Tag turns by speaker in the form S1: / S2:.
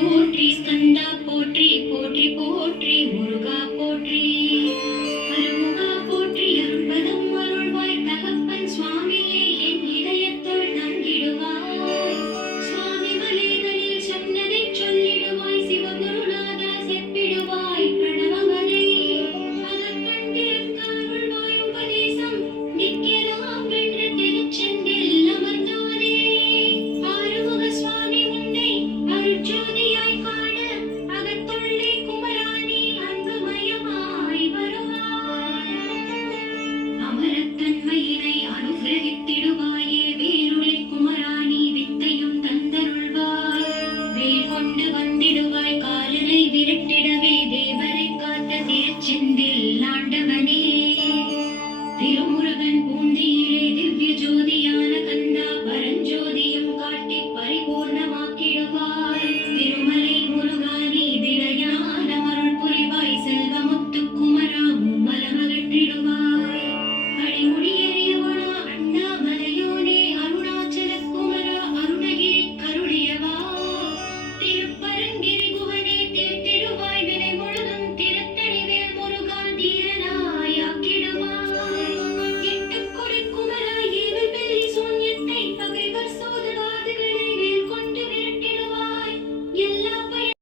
S1: போற்றி ஸ்கந்தா போற்றி போற்றி போற்றி முருகா வழங்கி